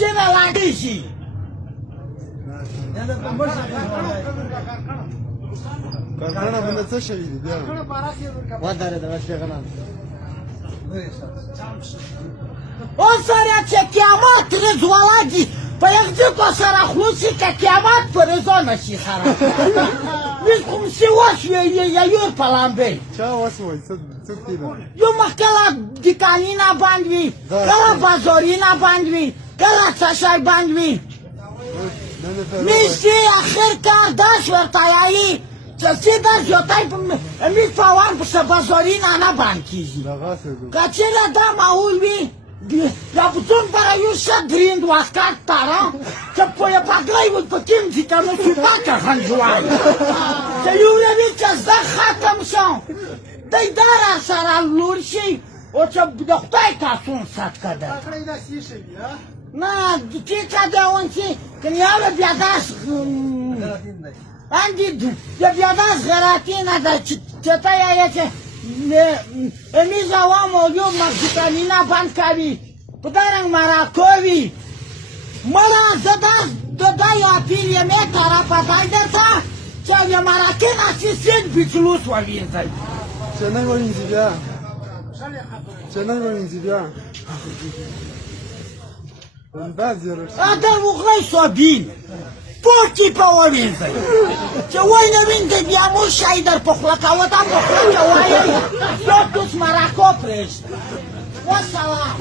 چنه لاندې شي کارخانه باندې څه شوي دي بیا ودرېده اوس پیغله اوس سره چې قیامت ترې ځوالږي په یخجیکو سره خلوصي که قیامت پرې ځو نه شي سره هیڅ کوم څه وشوې یا یور په لامبې چا وسوئ څوک دي ده یو مخ کله دکانونه بند وي کله بازارونه بند وي کله څه شی بند وي میشتي اخر کار داس ورته یایي چې څه دا زیاتی امید فوان پسې بازارونه نه بند کېږي که چېرې دا معقول وي یا بزرگ برای یو شد گریند واسکت تارا که پای پاگلای بود پا کم زیکنو سوپا که خنجوای که یو روی که زده ختم شم دی داره سر لورشی و چه دختای تاسون ست کده نه چی کده اونسی که نیاوه بیاداش اندی بیاداش غراتینه ده چطا یه چه امیز عوام و یو مکزیکانینا بند کوي په دارنګ مراکوي مړه زه دا یو اپیل یم ای طرفه دی درته چې یو مراکې نه چې سیند بیچلوس ووینځئ چې نن ووینځي بیا چې نن ووینځي بیا همداسې در وغړی سوبین پوکی په ووینځئ چې وای نه وینځئ بیا مو شی در په خوله کوه دا په خوله کې وایئ یو دوس مراکو پرېږده والسلام